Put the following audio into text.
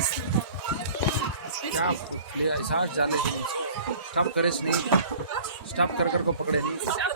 क्या ऐसा जाने स्टॉप करे नहीं, स्टॉप कर को पकड़े नहीं।